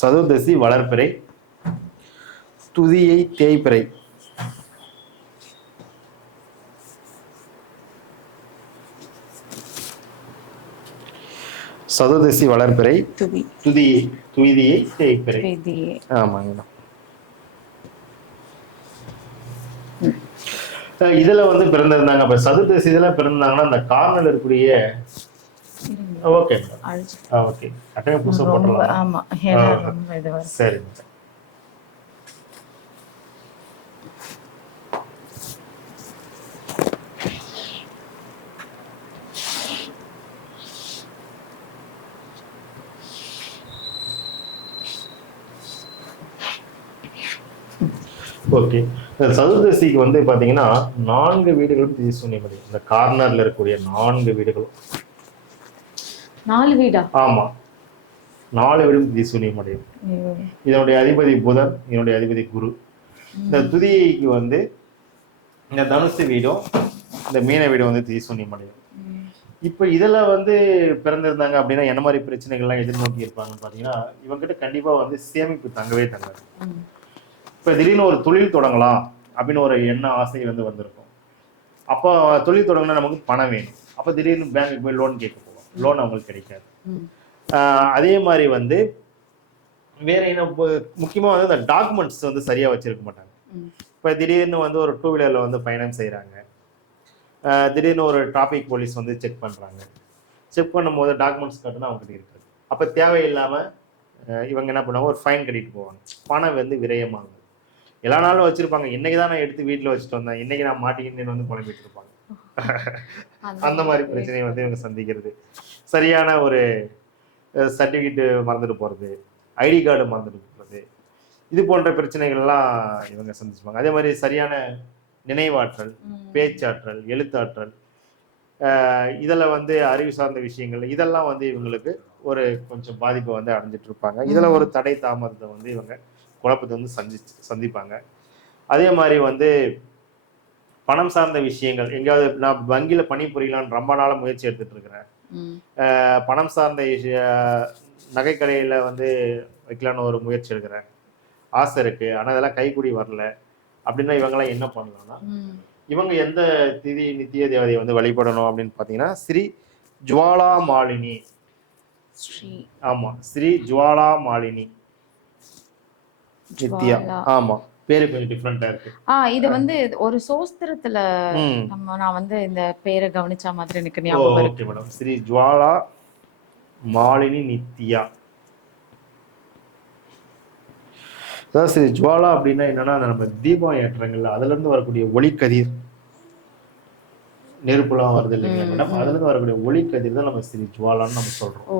சதுர்தசி வளர்பிறை, துதியை தேய்பிறை. சதுர்தசி வளர்பிறை, துதியை தேய்பிறை. ஆமாங்க. இதுல வந்து பிறந்திருந்தாங்க. அப்ப சதுர்தசி இதெல்லாம் பிறந்தாங்கன்னா அந்த கார்னர்ல இருக்கக்கூடிய ஓகே ஓகே கட்டமே புதுசா போடலாம். ஆமா சரி. ஓகே, சதுர்தசிக்கு வந்து பாத்தீங்கன்னா 4 வீடுகளும் திதி சூன்யம் அடையும். இந்த கார்னர்ல இருக்கக்கூடிய 4 வீடுகளும். 4 வீடா? ஆமா, 4 வீடும் திதி சூன்யம் அடையும். இதனுடைய அதிபதி புதன், இதனுடைய அதிபதி குரு. இந்த துதியைக்கு வந்து இந்த தனுசு வீடும் இந்த மீன வீடும் வந்து திதி சூன்யம் அடையும். இப்ப இதுல வந்து பிறந்திருந்தாங்க அப்படின்னா என்ன மாதிரி பிரச்சனைகள்லாம் எதிர்நோக்கி இருப்பாங்கன்னு பாத்தீங்கன்னா, இவங்ககிட்ட கண்டிப்பா வந்து சேமிப்பு தங்கவே தங்காது. இப்போ திடீர்னு ஒரு தொழில் தொடங்கலாம் அப்படின்னு ஒரு எண்ண ஆசை வந்து வந்திருக்கும். அப்போ தொழில் தொடங்கினா நமக்கு பணம் வேணும். அப்போ திடீர்னு பேங்க்கு போய் லோன் கேட்க போவோம். லோன் அவங்களுக்கு கிடைக்காது. அதே மாதிரி வந்து வேற என்ன முக்கியமாக வந்து இந்த டாக்குமெண்ட்ஸ் வந்து சரியாக வச்சிருக்க மாட்டாங்க. இப்போ திடீர்னு வந்து ஒரு 2 வீலரில் வந்து பயணம் செய்கிறாங்க. திடீர்னு ஒரு டிராஃபிக் போலீஸ் வந்து செக் பண்ணுறாங்க. செக் பண்ணும்போது டாக்குமெண்ட்ஸ் கட்டுனா அவங்ககிட்ட இருக்குது. அப்போ தேவையில்லாமல் இவங்க என்ன பண்ணுவாங்க, ஒரு ஃபைன் கட்டிட்டு போவாங்க. பணம் வந்து விரயமாகும். எல்லா நாளும் வச்சிருப்பாங்க. இன்னைக்கு தான் நான் எடுத்து வீட்டில் வச்சுட்டு வந்தேன், இன்னைக்கு நான் மாட்டிக்கின்னு வந்து குழம்பிட்டு இருப்பாங்க. அந்த மாதிரி பிரச்சனையை வந்து இவங்க சந்திக்கிறது. சரியான ஒரு சர்டிஃபிகேட் மறந்துட்டு போகிறது, ஐடி கார்டு மறந்துட்டு போகிறது, இது போன்ற பிரச்சனைகள்லாம் இவங்க சந்திச்சுப்பாங்க. அதே மாதிரி சரியான நினைவாற்றல், பேச்சாற்றல், எழுத்தாற்றல், இதில் வந்து அறிவு சார்ந்த விஷயங்கள் இதெல்லாம் வந்து இவங்களுக்கு ஒரு கொஞ்சம் பாதிப்பை வந்து அடைஞ்சிட்டு இருப்பாங்க. இதில் ஒரு தடை தாமதத்தை வந்து இவங்க குழப்பத்தை வந்து சந்திப்பாங்க. அதே மாதிரி வந்து பணம் சார்ந்த விஷயங்கள், எங்கேயாவது நான் வங்கியில பணிபுரியலான்னு ரொம்ப நாள முயற்சி எடுத்துட்டு இருக்கிறேன். பணம் சார்ந்த நகைக்கடையில வந்து வைக்கலான்னு ஒரு முயற்சி எடுக்கிறேன், ஆசை இருக்கு, ஆனா அதெல்லாம் கைக்கூடி வரல அப்படின்னா இவங்கெல்லாம் என்ன பண்ணலாம்னா, இவங்க எந்த திதி நித்திய தேவதையை வந்து வழிபடணும் அப்படின்னு பாத்தீங்கன்னா, ஸ்ரீ ஜுவாலா மாலினி. ஆமா, ஸ்ரீ ஜுவாலா மாலினி நித்யா. ஆமா, பேரு கொஞ்சம் டிஃபரெண்டா இருக்கு. இது வந்து ஒரு சோஸ்திரத்துல நான் வந்து இந்த பேரை கவனிச்ச மாதிரி எனக்கு ஞாபகம் இருக்கு. ஓகே மேடம், ஸ்ரீ ஜுவாலா மாலினி நித்யா. அதாவது ஸ்ரீ ஜுவாலா அப்படின்னா என்னன்னா, நம்ம தீபம் ஏற்றங்கள்ல அதுல இருந்து வரக்கூடிய ஒளிக்கதிர், நெருப்புலாம் வருது இல்லைங்களா மேடம், அதுல இருந்து வரக்கூடிய ஒளிக்கதிர் தான் நம்ம ஸ்ரீ ஜுவாலான்னு நம்ம சொல்றோம்.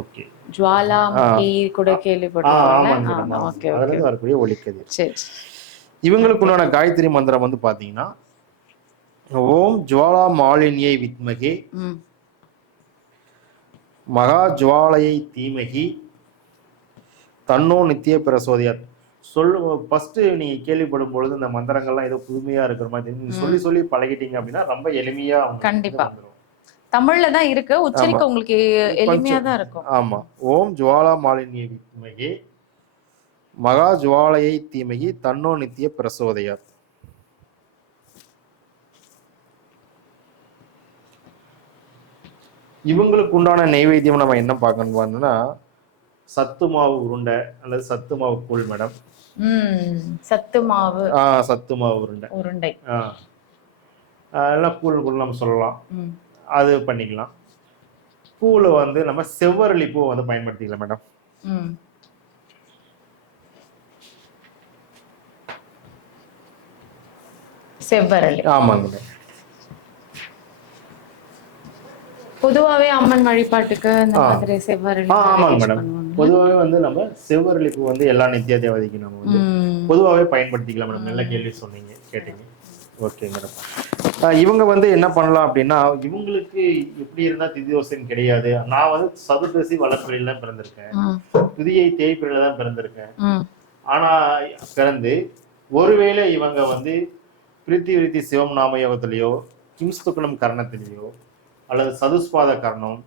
ஓகே, ஜுவாலாமுகி கூட கேள்விப்பட்டிருக்கேன். அதுல இருந்து வரக்கூடிய ஒளிக்கதிர். சரி, இவங்களுக்கு உண்டான காயத்ரி மந்திரம் வந்து பாத்தீங்கன்னா, ஓம் ஜுவாலா மாலினியை வித்மகே மகா ஜுவாலையை தீமகி தன்னோ நித்திய பிரசோதியாத். ஃபர்ஸ்ட் நீங்க கேள்விப்படும் பொழுது இந்த மந்திரங்கள்லாம் ஏதோ புதுமையா இருக்கிற மாதிரி நீங்க சொல்லி சொல்லி பழகிட்டீங்க அப்படின்னா ரொம்ப எளிமையா கண்டிப்பா தமிழ்ல தான் இருக்கு, உச்சரிக்க உங்களுக்கு எளிமையா தான் இருக்கும். ஆமா, ஓம் ஜுவாலா மாலினியை வித்மகே மகா ஜுவாலையை தீமகி தன்னோ நித்திய பிரசோதயாத். இவங்களுக்கு உண்டான நைவேத்தியம் நம்ம என்ன பார்க்கணும்னா, சத்து மாவு உருண்டை அல்லது சத்து மாவு கூழ் மேடம். சத்து மாவு உருண்டை எல்லாம் கூழ் கூட நம்ம சொல்லலாம், அது பண்ணிக்கலாம். பூல வந்து நம்ம செவ்வரளி பூ வந்து பயன்படுத்திக்கலாம் மேடம். செவ்வரளி, ஆமாங்க மேடம். பொதுவாகவே அம்மன் வழிபாட்டுக்கு இந்த மாதிரி செவ்வரளி. ஆமாங்க மேடம், பொதுவாகவே வந்து நம்ம செவ்வரளி பூ வந்து எல்லா நித்திய தேவதைக்கு நம்ம வந்து பொதுவாகவே பயன்படுத்திக்கலாம் மேடம். நல்ல கேள்வி சொன்னீங்க, கேட்டீங்க. ஓகே மேடம், இவங்க வந்து என்ன பண்ணலாம் அப்படின்னா, இவங்களுக்கு எப்படி இருந்தா திதி தோசைன்னு கிடையாது. நான் வந்து சதுர்தசி வளர்பிறையில தான் பிறந்திருக்கேன், துதியை தேய்பிறையில தான் பிறந்திருக்கேன். ஆனா பிறந்து ஒருவேளை இவங்க வந்து பிரீத்தி விருத்தி சிவம் நாம யோகத்திலேயோ கிம்ஸ்துக்கணம் கரணத்திலேயோ அல்லது சதுஸ்பாத கரணம்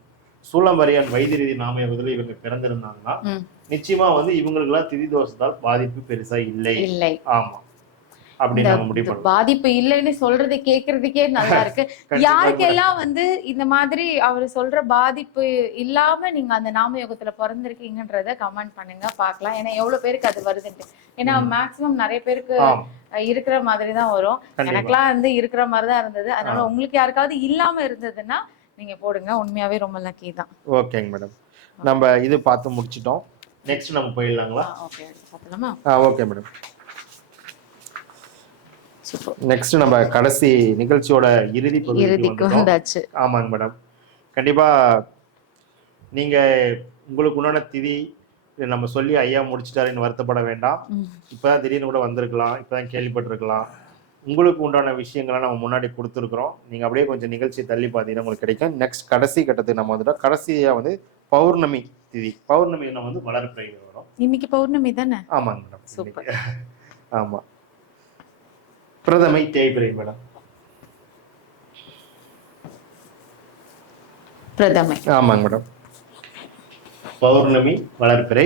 சூளம்பரியான் வைத்தியரீதி நாம யோகத்துல இவங்க பிறந்திருந்தாங்கன்னா நிச்சயமா வந்து இவங்களுக்கெல்லாம் திதி தோஷத்தால் பாதிப்பு பெருசா இல்லை. ஆமா, அப்படின்னு நம்ம முடிவு பண்ணலாம். பாதிப்பு இல்லைன்னு சொல்றது கேக்குறதுக்கே நல்லா இருக்கு. யாருக்கெல்லாம் வந்து இந்த மாதிரி அவர் சொல்ற பாதிப்பு இல்லாம நீங்க அந்த நாம யோகத்துல பிறந்திருக்கீங்கன்றத கமெண்ட் பண்ணுங்க பார்க்கலாம். ஏன்னா எவ்வளவு பேருக்கு அது வருதுன்ட்டு. ஏன்னா மேக்சிமம் நிறைய பேருக்கு இருக்கிற மாதிரி தான் வரும். எனக்கெல்லாம் வந்து இருக்கிற மாதிரி தான் இருந்தது. அதனால உங்களுக்கு யாருக்காவது இல்லாம இருந்ததுன்னா நீங்க போடுங்க. உண்மையாவே ரொம்ப லக்கி தான். ஓகேங்க மேடம், நம்ம இது பார்த்து முடிச்சிட்டோம். நெக்ஸ்ட் நம்ம போயிடலாங்களா? ஓகே, பார்த்தலாமா? Okay madam. நெக்ஸ்ட் நம்ம கடைசி நிகழ்ச்சியோட இறுதி பகுதிக்கு வந்தாச்சு. ஆமாங்க மேடம், கண்டிப்பா நீங்க உங்களுக்கு உண்டான திதி நம்ம சொல்லி ஐயா முடிச்சிட்டாருன்னு வருத்தப்பட வேண்டாம். இப்பதான் திடீர்னு கூட வந்திருக்கலாம், இப்பதான் கேள்விப்பட்டிருக்கலாம். உங்களுக்கு உண்டான விஷயங்கள்லாம் நம்ம முன்னாடி கொடுத்துருக்குறோம். நீங்க அப்படியே கொஞ்சம் நிகழ்ச்சி தள்ளி பார்த்தீங்கன்னா உங்களுக்கு கிடைக்கும். நெக்ஸ்ட் கடைசி கட்டத்துக்கு நம்ம வந்துட்டோம். கடைசியா வந்து பௌர்ணமி திதி. பௌர்ணமி நம்ம வந்து வளர்ப்பிறை வரும். இன்னைக்கு பௌர்ணமி தானே? ஆமாங்க மேடம், சூப்பர். ஆமா, பிரதமை தேய்பிறை மேடம். பிரதமை, ஆமாங்க மேடம். பௌர்ணமி வளர்ப்பிறை